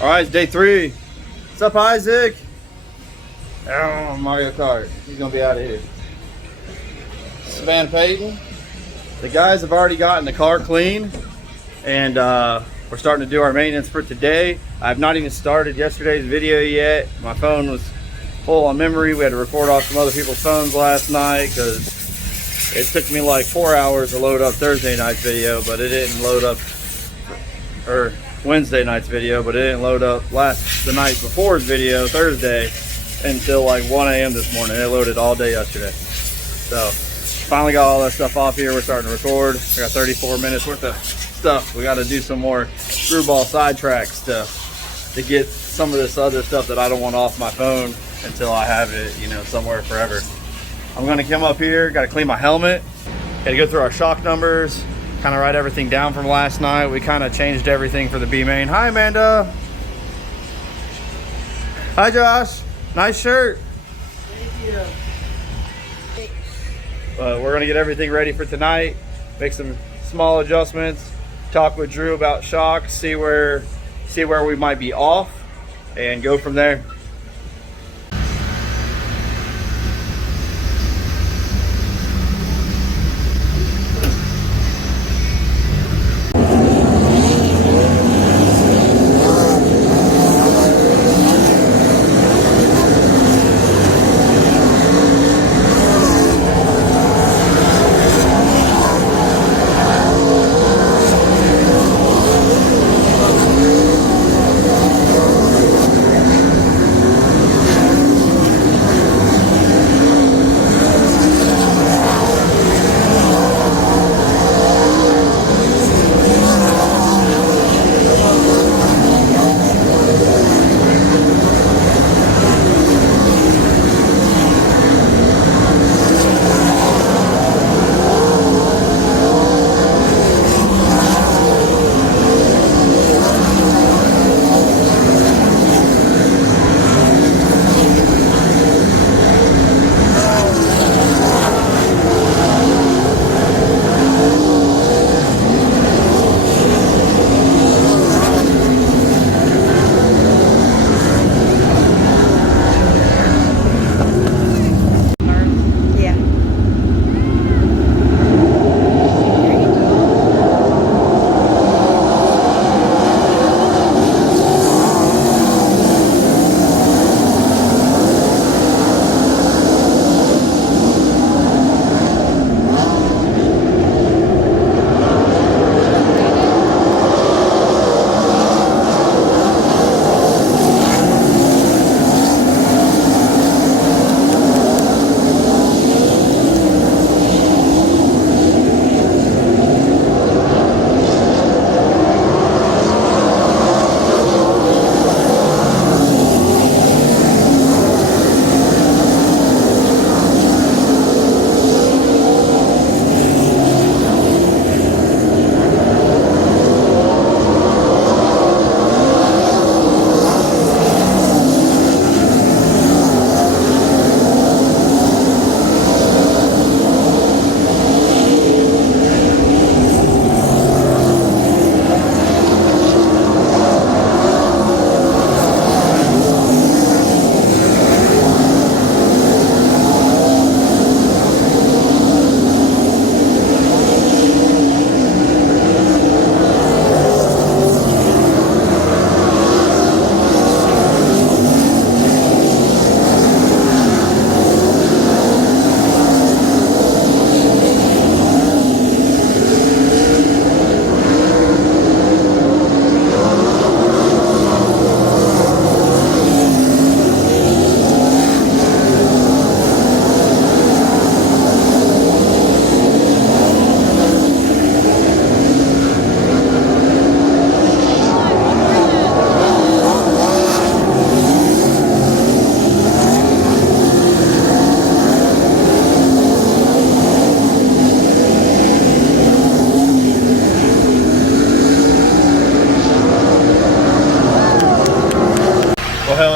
All right, it's day 3. What's up, Isaac? Oh, Mario Kart. He's gonna be out of here. This is Van Payton. The guys have already gotten the car clean, and we're starting to do our maintenance for today. I've not even started yesterday's video yet. My phone was full on memory. We had to record off some other people's phones last night because it took me like 4 hours to load up Thursday night's video, but it didn't load up, or Wednesday night's video, but it didn't load up the night before's video, Thursday, until like 1 a.m. this morning. It loaded all day yesterday. So finally got all that stuff off here. We're starting to record. I got 34 minutes worth of stuff. We got to do some more Grubaugh sidetrack stuff to get some of this other stuff that I don't want off my phone until I have it, you know, somewhere forever. I'm gonna come up here, gotta clean my helmet, gotta go through our shock numbers, kind of write everything down from last night. We kind of changed everything for the B main. Hi, Amanda. Hi, Josh. Nice shirt. Thank you. We're gonna get everything ready for tonight, make some small adjustments, talk with Drew about shocks, see where we might be off, and go from there.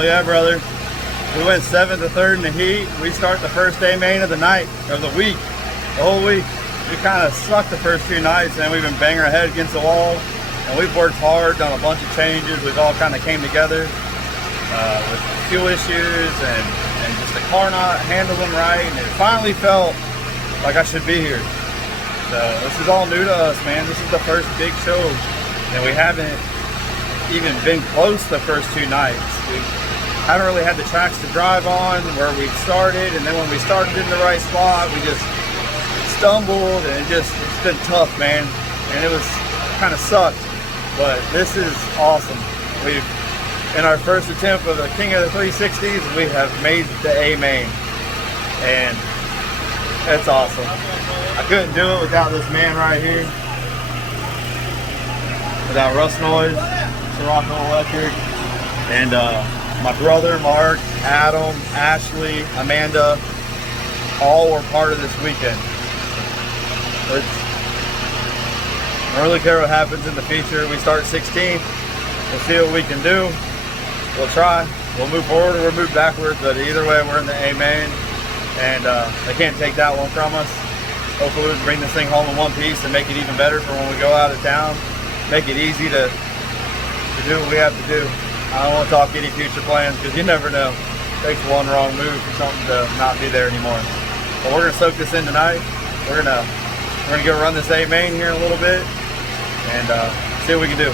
Yeah, brother. We went 7th to 3rd in the heat. We start the first day main of the night, of the week, the whole week. We kind of sucked the first 2 nights, and we've been banging our head against the wall. And we've worked hard, done a bunch of changes. We've all kind of came together with fuel issues and just the car not handling right. And it finally felt like I should be here. So this is all new to us, man. This is the first big show. And we haven't even been close the first 2 nights. We haven't really had the tracks to drive on where we started. And then when we started in the right spot, we just stumbled, and it's been tough, man. And it was kind of sucked. But this is awesome. We've, in our first attempt of the King of the 360s, we have made the A main, and it's awesome. I couldn't do it without this man right here, without Russ Noise, Sirocco Electric, and my brother Mark, Adam, Ashley, Amanda, all were part of this weekend. I don't really care what happens in the future. We start 16th. We'll see what we can do. We'll try. We'll move forward or we'll move backwards. But either way, we're in the A main, and they can't take that one from us. Hopefully, we can bring this thing home in one piece and make it even better for when we go out of town. Make it easy to do what we have to do. I don't want to talk any future plans because you never know. It takes one wrong move for something to not be there anymore. But we're gonna soak this in tonight. We're gonna go run this A main here in a little bit and see what we can do.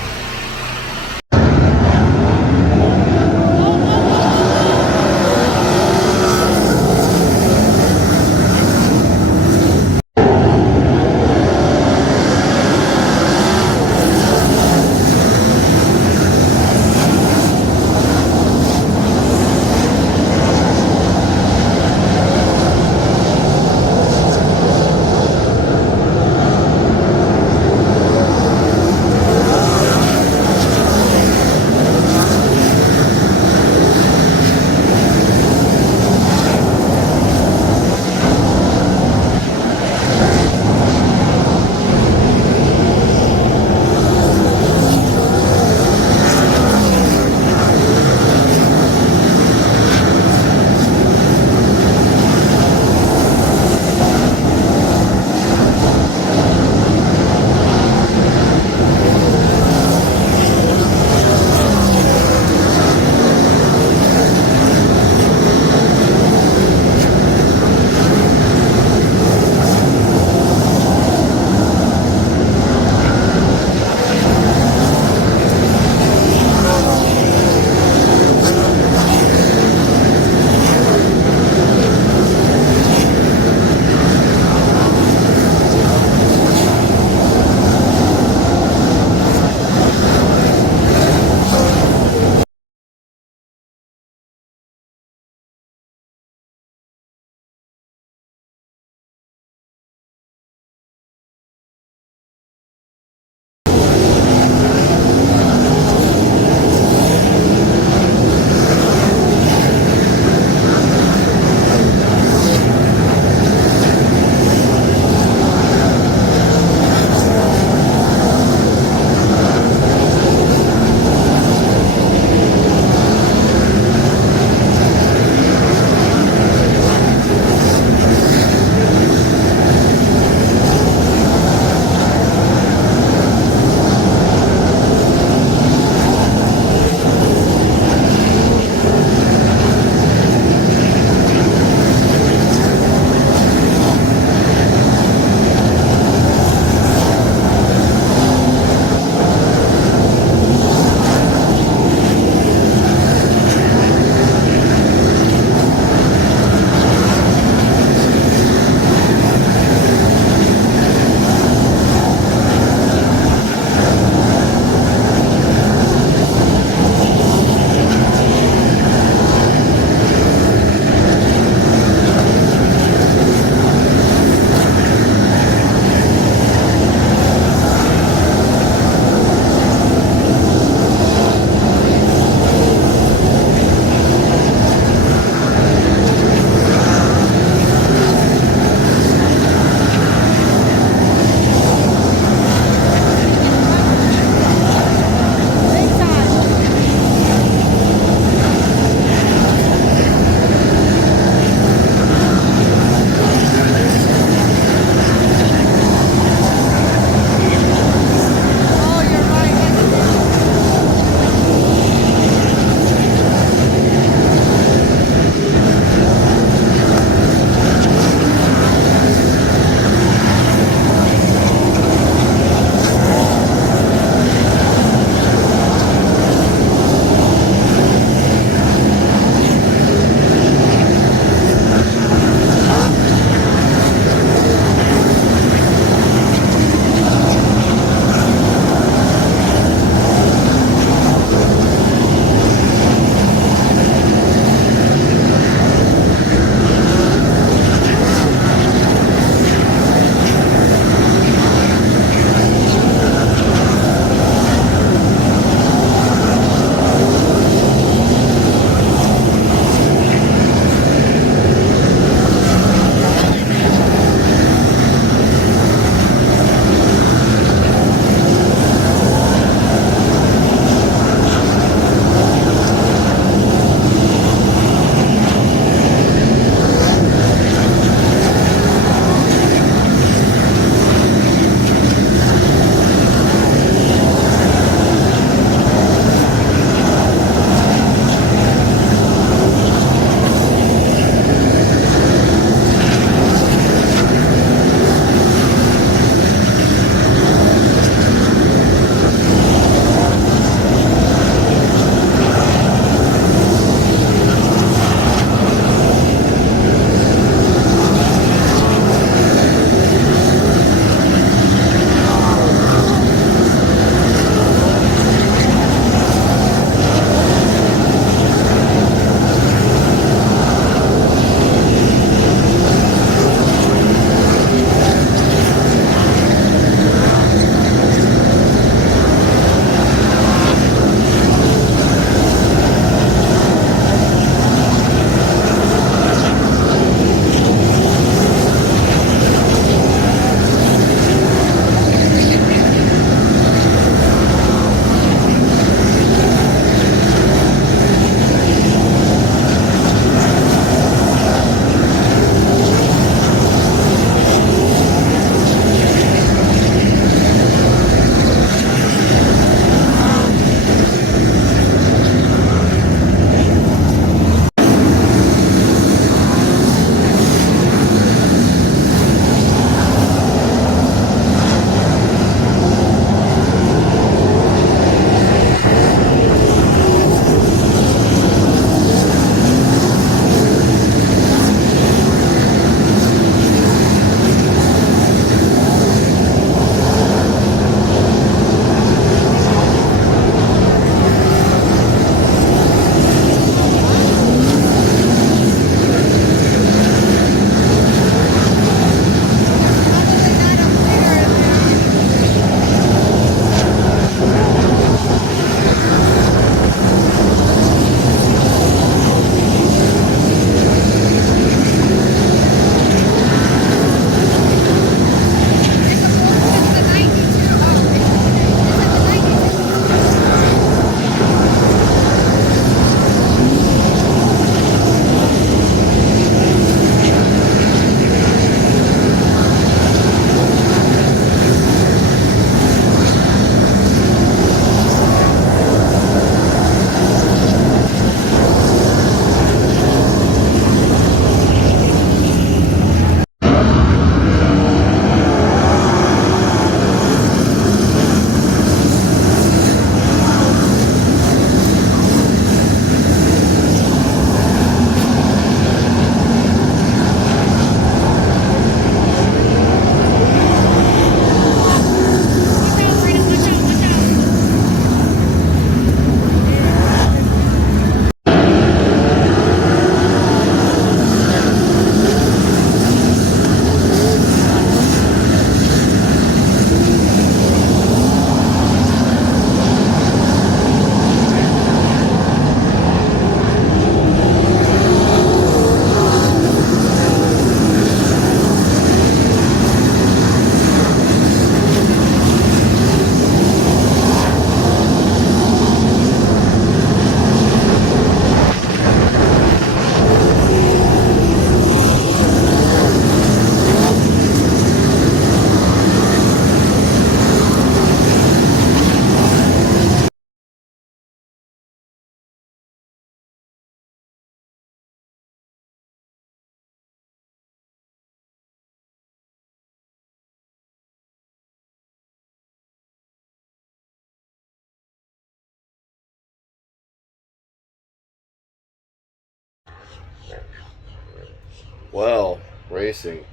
Well, racing.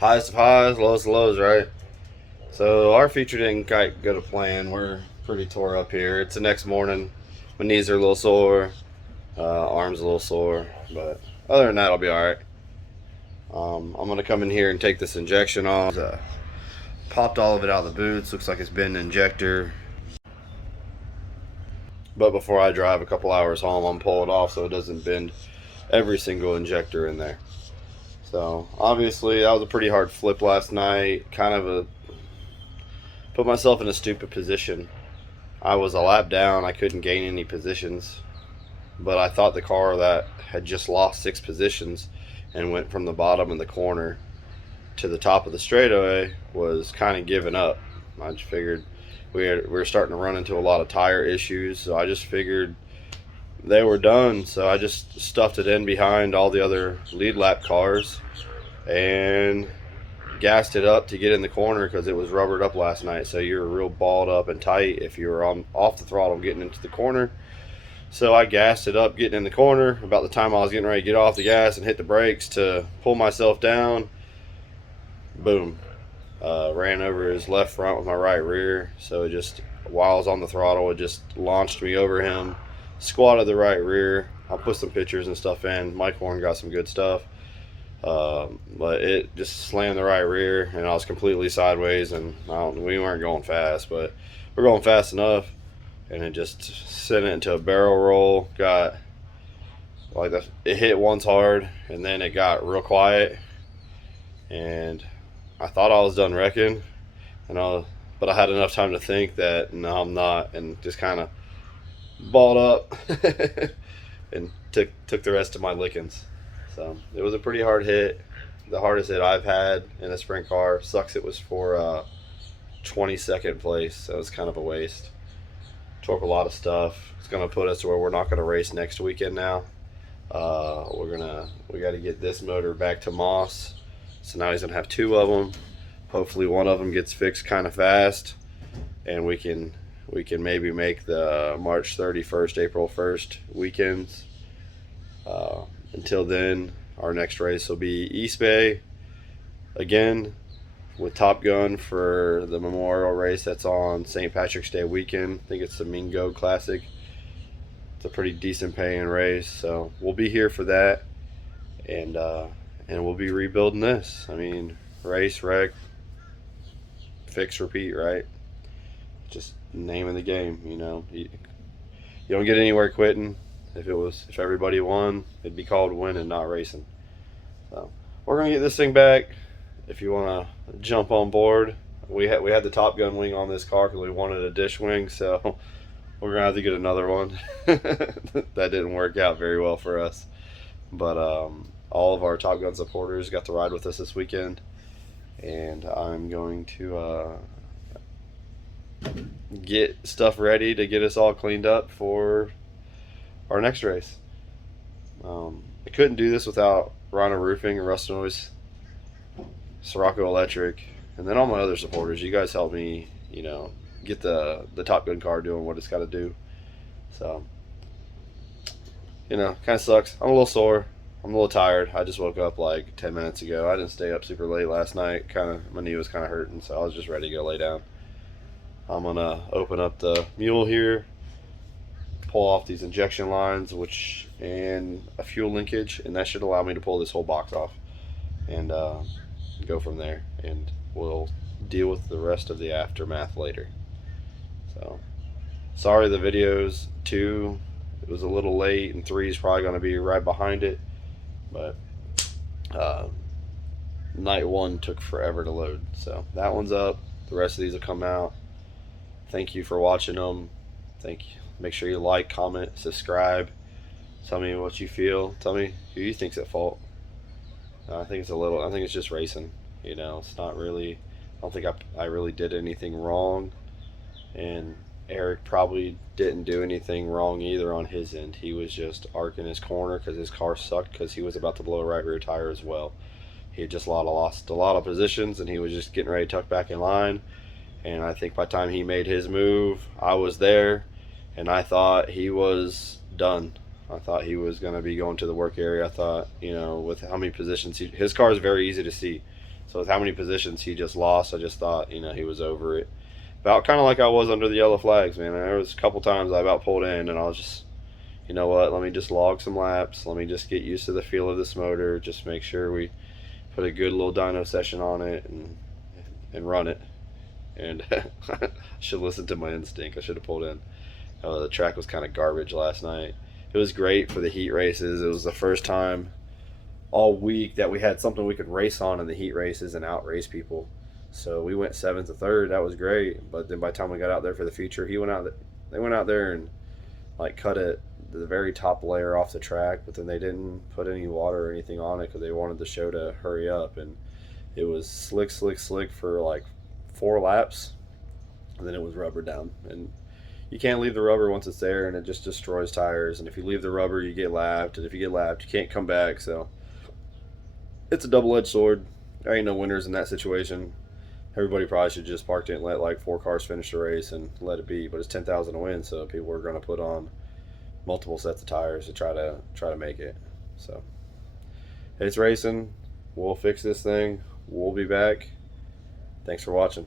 Highest of highs, lowest of lows, right? So our feature didn't quite go to plan. We're pretty tore up here. It's the next morning. My knees are a little sore, arms a little sore, but other than that, I'll be all right. I'm gonna come in here and take this injection off. Popped all of it out of the boots. Looks like it's been an injector. But before I drive a couple hours home, I'm pull it off so it doesn't bend every single injector in there. So obviously that was a pretty hard flip last night. Put myself in a stupid position. I was a lap down. I couldn't gain any positions, but I thought the car that had just lost 6 positions and went from the bottom of the corner to the top of the straightaway was kind of giving up. I just figured we were starting to run into a lot of tire issues, so I just figured they were done. So I just stuffed it in behind all the other lead lap cars and gassed it up to get in the corner because it was rubbered up last night. So you're real balled up and tight if you were off the throttle getting into the corner. So I gassed it up getting in the corner. About the time I was getting ready to get off the gas and hit the brakes to pull myself down, boom, ran over his left front with my right rear. So it just, while I was on the throttle, it just launched me over him, squatted the right rear. I'll put some pictures and stuff in. Mike Horn got some good stuff, but it just slammed the right rear and I was completely sideways, and we weren't going fast, but we're going fast enough, and it just sent it into a barrel roll. Got like it hit once hard and then it got real quiet, and I thought I was done wrecking, but I had enough time to think that no, I'm not, and just kind of balled up and took the rest of my lickings. So it was a pretty hard hit, the hardest hit I've had in a sprint car. Sucks it was for 22nd place, so it's kind of a waste. Tore up a lot of stuff. It's gonna put us to where we're not gonna race next weekend now. We got to get this motor back to Moss. So now he's gonna have 2 of them. Hopefully one of them gets fixed kind of fast, and we can maybe make the March 31st, April 1st weekends. Until then, our next race will be East Bay again with Top Gun for the memorial race that's on St. Patrick's Day weekend. I think it's the Mingo Classic. It's a pretty decent paying race, so we'll be here for that, and we'll be rebuilding this. I mean, race, wreck, fix, repeat, right? Just name of the game, you know. You don't get anywhere quitting. If everybody won, it'd be called winning, not racing. So we're gonna get this thing back. If you want to jump on board, we had the Top Gun wing on this car because we wanted a dish wing, so we're gonna have to get another one. That didn't work out very well for us, but all of our Top Gun supporters got to ride with us this weekend, and I'm going to get stuff ready to get us all cleaned up for our next race. I couldn't do this without Rhino Roofing and Rust Noise, Sirocco Electric, and then all my other supporters. You guys helped me, get the Top Gun car doing what it's got to do. So, kind of sucks. I'm a little sore. I'm a little tired. I just woke up like 10 minutes ago. I didn't stay up super late last night. My knee was kind of hurting, so I was just ready to go lay down. I'm gonna open up the mule here, pull off these injection lines, and a fuel linkage, and that should allow me to pull this whole box off and go from there, and we'll deal with the rest of the aftermath later. So sorry the videos 2, it was a little late, and 3 is probably going to be right behind it, but night 1 took forever to load, so that one's up. The rest of these will come out. Thank you for watching them. Thank you. Make sure you like, comment, subscribe. Tell me what you feel. Tell me who you think's at fault. I think it's just racing. It's not really, I don't think I really did anything wrong. And Eric probably didn't do anything wrong either on his end. He was just arcing his corner because his car sucked, because he was about to blow a right rear tire as well. He had just lost a lot of positions, and he was just getting ready to tuck back in line. And I think by the time he made his move, I was there, and I thought he was done. I thought he was going to be going to the work area. I thought, you know, with how many positions his car is very easy to see. So with how many positions he just lost, I just thought, you know, he was over it. About kind of like I was under the yellow flags, man. There was a couple times I about pulled in, and I was just, you know what, let me just log some laps. Let me just get used to the feel of this motor. Just make sure we put a good little dyno session on it and run it. And I should listen to my instinct. I should have pulled in. The track was kind of garbage last night. It was great for the heat races. It was the first time all week that we had something we could race on in the heat races and outrace people. So we went 7th to 3rd. That was great. But then by the time we got out there for the feature, they went out there and like cut it the very top layer off the track, but then they didn't put any water or anything on it because they wanted the show to hurry up. And it was slick for like 4 laps, and then it was rubber down. And you can't leave the rubber once it's there, and it just destroys tires. And if you leave the rubber, you get lapped, and if you get lapped, you can't come back. So it's a double-edged sword. There ain't no winners in that situation. Everybody probably should just park it and let like 4 cars finish the race and let it be. But it's 10,000 to win, so people are going to put on multiple sets of tires to try to make it. So it's racing. We'll fix this thing. We'll be back. Thanks for watching.